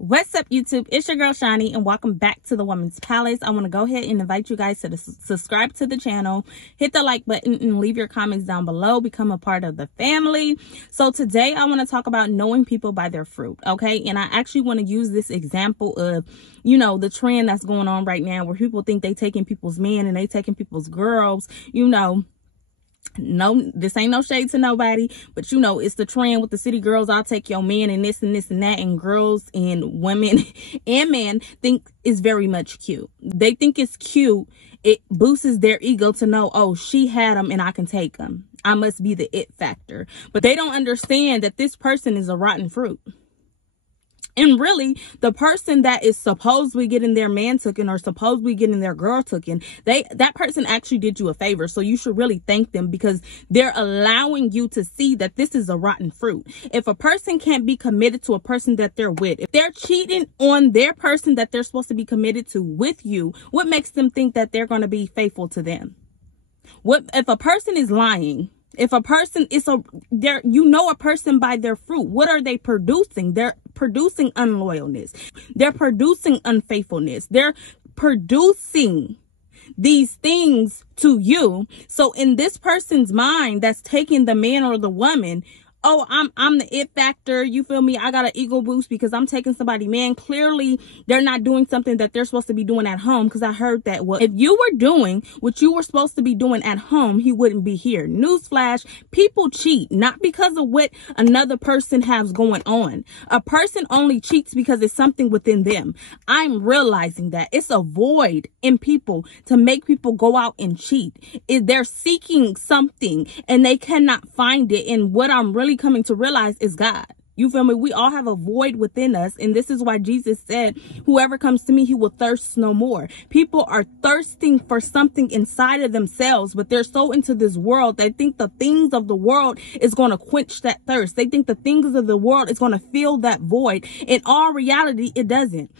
What's up, YouTube? It's your girl Shani, and welcome back to the Woman's Palace. I want to go ahead and invite you guys to subscribe to the channel, hit the like button, and leave your comments down below. Become a part of the family. So today I want to talk about knowing people by their fruit, okay? And I actually want to use this example of, the trend that's going on right now where people think they taking people's men and they taking people's girls, No, this ain't no shade to nobody, but it's the trend with the city girls. I'll take your man and this and this and that, and girls and women and men think it's very much cute. They think it's cute. It boosts their ego to know, oh, she had him and I can take him. I must be the it factor. But they don't understand that this person is a rotten fruit. And really, the person that is supposedly getting their man taken or supposedly getting their girl taken, that person actually did you a favor. So you should really thank them because they're allowing you to see that this is a rotten fruit. If a person can't be committed to a person that they're with, if they're cheating on their person that they're supposed to be committed to with you, what makes them think that they're going to be faithful to them? What if a person is lying? If a person is a person by their fruit. What are they producing? They're producing unloyalness. They're producing unfaithfulness. They're producing these things to you. So in this person's mind that's taking the man or the woman, oh, I'm the it factor. You feel me? I got an ego boost because I'm taking somebody, man. Clearly, they're not doing something that they're supposed to be doing at home. Because I heard that, well, if you were doing what you were supposed to be doing at home, he wouldn't be here. Newsflash, people cheat, not because of what another person has going on. A person only cheats because it's something within them. I'm realizing that it's a void in people to make people go out and cheat. They're seeking something and they cannot find it. And what I'm really coming to realize is God. You feel me? We all have a void within us. And this is why Jesus said, whoever comes to me, he will thirst no more. People are thirsting for something inside of themselves, but they're so into this world. They think the things of the world is going to quench that thirst. They think the things of the world is going to fill that void. In all reality, it doesn't.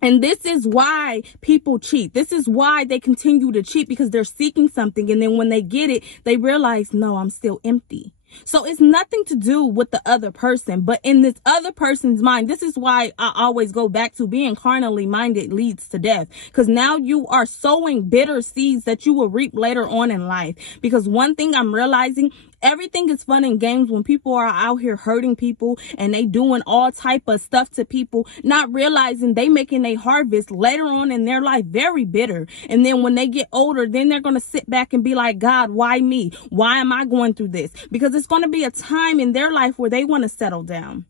And this is why people cheat. This is why they continue to cheat, because they're seeking something. And then when they get it, they realize, no, I'm still empty. So it's nothing to do with the other person, but in this other person's mind, this is why I always go back to being carnally minded leads to death. Because now you are sowing bitter seeds that you will reap later on in life. Because one thing I'm realizing, everything is fun and games when people are out here hurting people and they doing all type of stuff to people, not realizing they making a harvest later on in their life very bitter. And then when they get older, then they're going to sit back and be like, God, why me? Why am I going through this? Because it's going to be a time in their life where they want to settle down.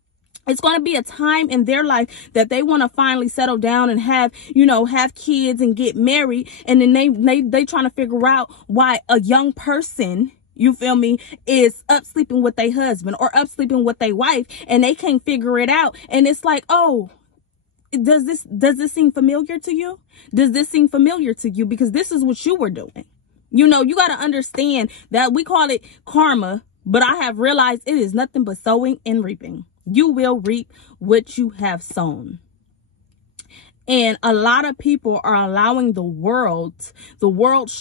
It's going to be a time in their life that they want to finally settle down and have kids and get married. And then they trying to figure out why a young person, you feel me, is up sleeping with their husband or up sleeping with their wife, and they can't figure it out. And it's like, oh, does this seem familiar to you? Does this seem familiar to you? Because this is what you were doing. You got to understand that we call it karma, but I have realized it is nothing but sowing and reaping. You will reap what you have sown. And a lot of people are allowing the world's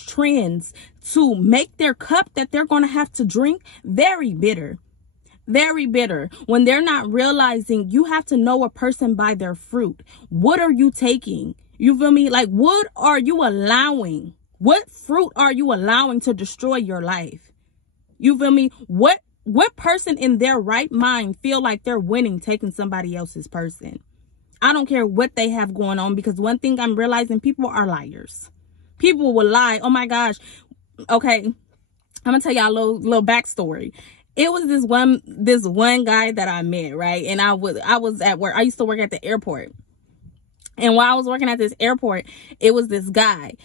trends to make their cup that they're going to have to drink very bitter. Very bitter. When they're not realizing you have to know a person by their fruit. What are you taking? You feel me? Like, what are you allowing? What fruit are you allowing to destroy your life? You feel me? What person in their right mind feel like they're winning taking somebody else's person? I don't care what they have going on, because one thing I'm realizing, people are liars. People will lie. Oh my gosh. Okay. I'm going to tell y'all a little backstory. It was this one guy that I met, right? And I was at work. I used to work at the airport. And while I was working at this airport, it was this guy.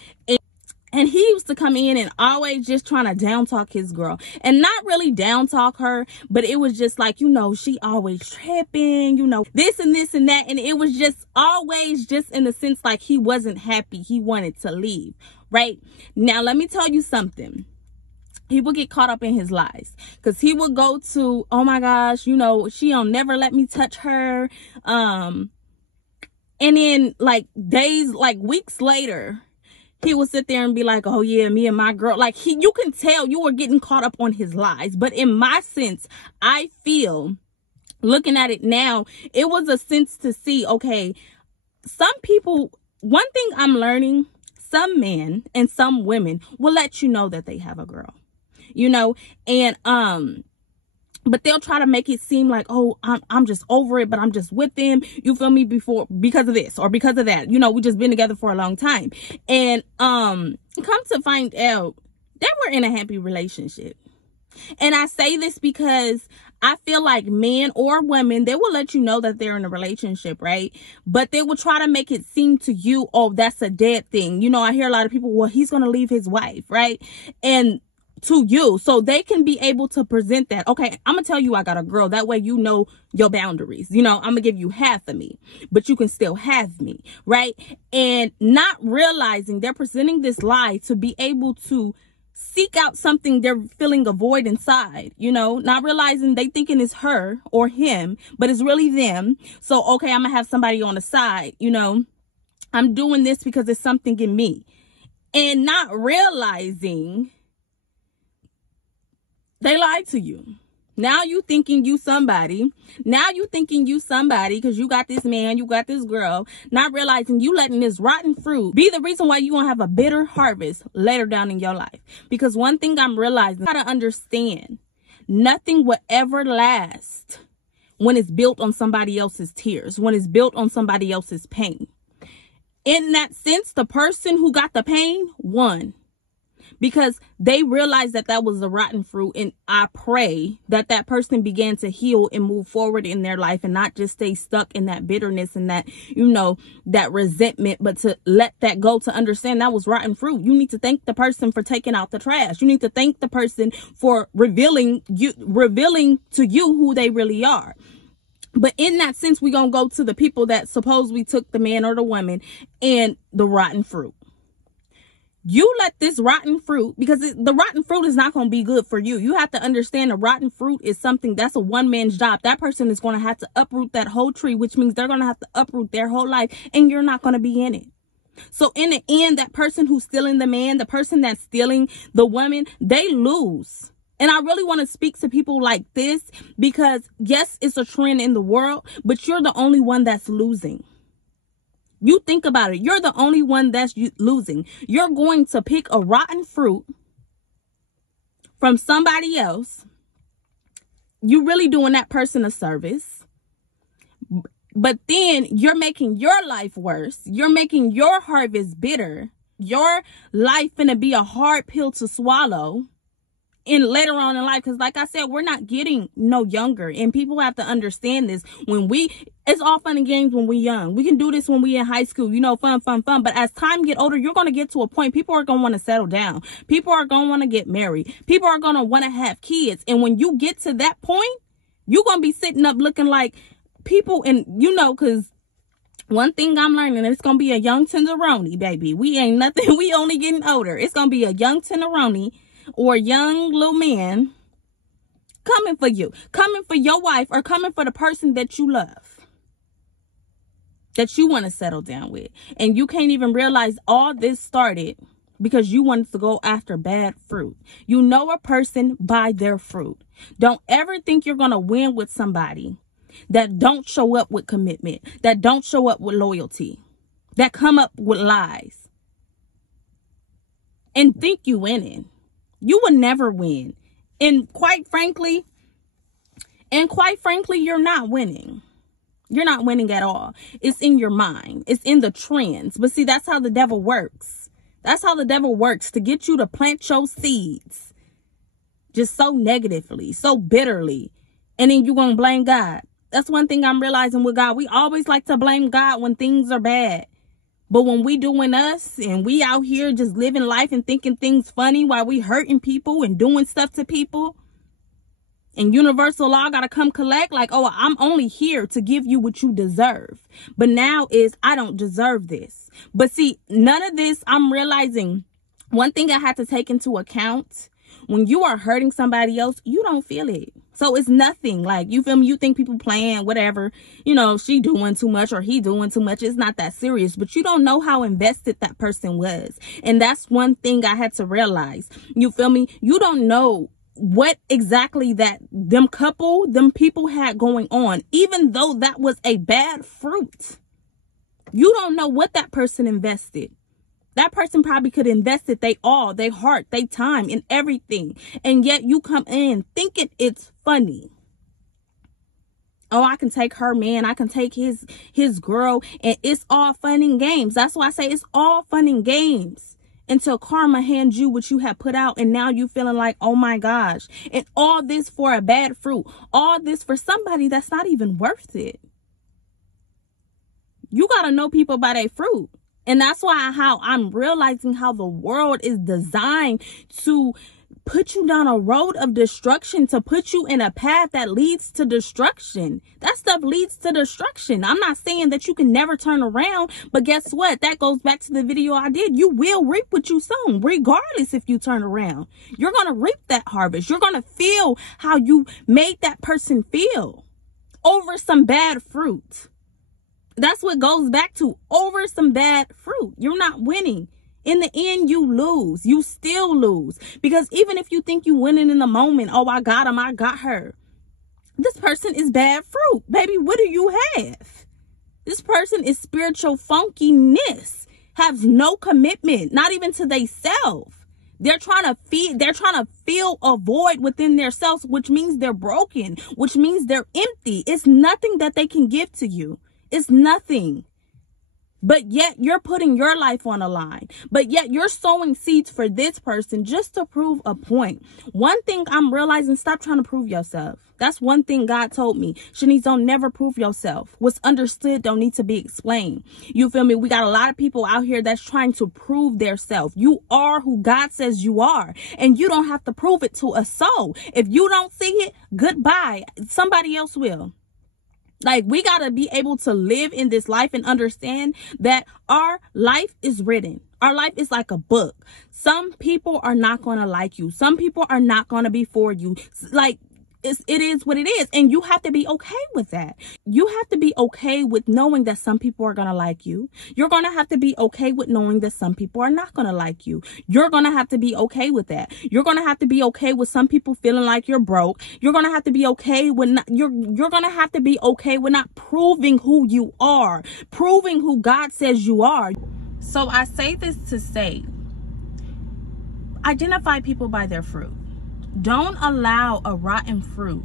And he used to come in and always just trying to down talk his girl, and not really down talk her, but it was just like, she always tripping, this and this and that. And it was just always just in the sense like he wasn't happy. He wanted to leave. Right now, let me tell you something. He would get caught up in his lies, because he would go to, oh my gosh, she'll never let me touch her. And then weeks later, he would sit there and be like, oh yeah, me and my girl. Like, you can tell you were getting caught up on his lies. But in my sense, I feel looking at it now, it was a sense to see, okay, some people, one thing I'm learning, some men and some women will let you know that they have a girl, you know, and but they'll try to make it seem like, oh, I'm just over it, but I'm just with them, you feel me, because of this or because of that, you know, we just been together for a long time. And come to find out, they were in a happy relationship. And I say this because I feel like men or women, they will let you know that they're in a relationship, right? But they will try to make it seem to you, oh, that's a dead thing. You know, I hear a lot of people, well, he's going to leave his wife, right? And to you, so they can be able to present that, okay, I'm gonna tell you I got a girl, that way you know your boundaries, you know, I'm gonna give you half of me, but you can still have me, right? And not realizing they're presenting this lie to be able to seek out something they're feeling a void inside, you know, not realizing they thinking it's her or him, but it's really them. So, okay, I'm gonna have somebody on the side, you know, I'm doing this because it's something in me, and not realizing they lied to you. Now you thinking you somebody. Now you thinking you somebody because you got this man, you got this girl, not realizing you letting this rotten fruit be the reason why you gonna have a bitter harvest later down in your life. Because one thing I'm realizing, I gotta understand, nothing will ever last when it's built on somebody else's tears, when it's built on somebody else's pain. In that sense, the person who got the pain won, because they realized that that was the rotten fruit. And I pray that that person began to heal and move forward in their life and not just stay stuck in that bitterness and that, you know, that resentment, but to let that go, to understand that was rotten fruit. You need to thank the person for taking out the trash. You need to thank the person for revealing to you who they really are. But in that sense, we're going to go to the people that supposedly took the man or the woman and the rotten fruit. You let this rotten fruit, because the rotten fruit is not going to be good for you. You have to understand the rotten fruit is something that's a one man's job. That person is going to have to uproot that whole tree, which means they're going to have to uproot their whole life, and you're not going to be in it. So in the end, that person who's stealing the man, the person that's stealing the woman, they lose. And I really want to speak to people like this because, yes, it's a trend in the world, but you're the only one that's losing. You think about it. You're the only one that's losing. You're going to pick a rotten fruit from somebody else. You really doing that person a service. But then you're making your life worse. You're making your harvest bitter. Your life finna be a hard pill to swallow in later on in life, because like I said, we're not getting no younger, and people have to understand this. It's all fun and games when we're young. We can do this when we in high school, you know, fun. But as time get older, you're going to get to a point, people are going to want to settle down. People are going to want to get married. People are going to want to have kids. And when you get to that point, you're going to be sitting up looking like people, and you know, because one thing I'm learning, it's going to be a young tenderoni, baby. We ain't nothing. We only getting older. It's going to be a young tenderoni or a young little man coming for you, coming for your wife, or coming for the person that you love, that you want to settle down with. And you can't even realize all this started because you wanted to go after bad fruit. You know a person by their fruit. Don't ever think you're going to win with somebody that don't show up with commitment, that don't show up with loyalty, that come up with lies and think you winning. You will never win. And quite frankly, you're not winning. You're not winning at all. It's in your mind. It's in the trends. But see, that's how the devil works. That's how the devil works, to get you to plant your seeds just so negatively, so bitterly. And then you're going to blame God. That's one thing I'm realizing with God. We always like to blame God when things are bad. But when we doing us and we out here just living life and thinking things funny while we hurting people and doing stuff to people, and universal law got to come collect, like, oh, I'm only here to give you what you deserve. But now is, I don't deserve this. But see, none of this, I'm realizing one thing I had to take into account. When you are hurting somebody else, you don't feel it. So it's nothing. Like, you feel me? You think people playing, whatever, you know, she doing too much or he doing too much. It's not that serious, but you don't know how invested that person was. And that's one thing I had to realize. You feel me? You don't know what exactly that them people had going on, even though that was a bad fruit. You don't know what that person invested. That person probably could invest it, they all, their heart, their time, and everything. And yet you come in thinking it's funny. Oh, I can take her man, I can take his girl, and it's all fun and games. That's why I say it's all fun and games until karma hands you what you have put out, and now you feeling like, oh my gosh. And all this for a bad fruit. All this for somebody that's not even worth it. You got to know people by their fruit. And that's why how I'm realizing how the world is designed to put you down a road of destruction, to put you in a path that leads to destruction. That stuff leads to destruction. I'm not saying that you can never turn around, but guess what? That goes back to the video I did. You will reap what you sow, regardless if you turn around. You're going to reap that harvest. You're going to feel how you made that person feel over some bad fruit. That's what goes back to, over some bad fruit. You're not winning. In the end, you lose. You still lose. Because even if you think you winning in the moment, oh, I got him, I got her. This person is bad fruit. Baby, what do you have? This person is spiritual funkiness. Has no commitment, not even to themselves. They're trying to fill a void within themselves, which means they're broken, which means they're empty. It's nothing that they can give to you. It's nothing. But yet you're putting your life on the line. But yet you're sowing seeds for this person just to prove a point. One thing I'm realizing, stop trying to prove yourself. That's one thing God told me. Shanice, don't never prove yourself. What's understood don't need to be explained. You feel me? We got a lot of people out here that's trying to prove their self. You are who God says you are. And you don't have to prove it to a soul. If you don't see it, goodbye. Somebody else will. Like, we got to be able to live in this life and understand that our life is written. Our life is like a book. Some people are not going to like you. Some people are not going to be for you. Like, it is what it is. And you have to be okay with that. You have to be okay with knowing that some people are going to like you. You're going to have to be okay with knowing that some people are not going to like you. You're going to have to be okay with that. You're going to have to be okay with some people feeling like you're broke. You're going to have to be okay with you're going to have to be okay with not proving who you are, proving who God says you are. So I say this to say, identify people by their fruit. Don't allow a rotten fruit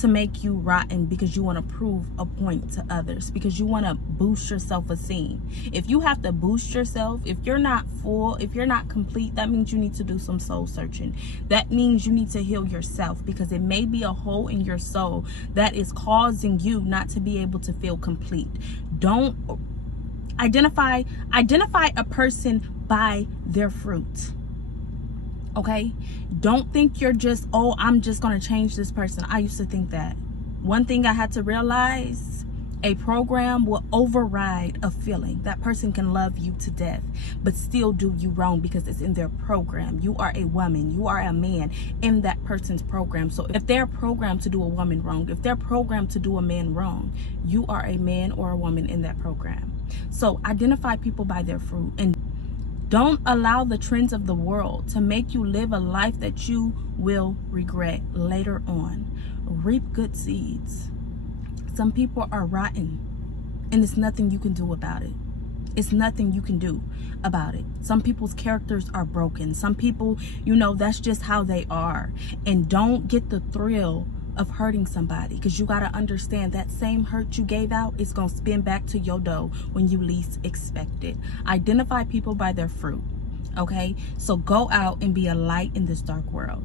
to make you rotten because you want to prove a point to others, because you want to boost your self-esteem. If you have to boost yourself, if you're not full, if you're not complete, that means you need to do some soul searching. That means you need to heal yourself, because it may be a hole in your soul that is causing you not to be able to feel complete. Don't identify a person by their fruit. Okay, don't think you're just, oh, I'm just going to change this person. I used to think that. One thing I had to realize, a program will override a feeling. That person can love you to death, but still do you wrong because it's in their program. You are a woman, you are a man in that person's program. So if they're programmed to do a woman wrong, if they're programmed to do a man wrong, you are a man or a woman in that program. So identify people by their fruit, and don't allow the trends of the world to make you live a life that you will regret later on. Reap good seeds. Some people are rotten, and it's nothing you can do about it. It's nothing you can do about it. Some people's characters are broken. Some people, you know, that's just how they are. And don't get the thrill of hurting somebody, because you got to understand that same hurt you gave out is going to spin back to your door when you least expect it. Identify people by their fruit. Okay, so go out and be a light in this dark world.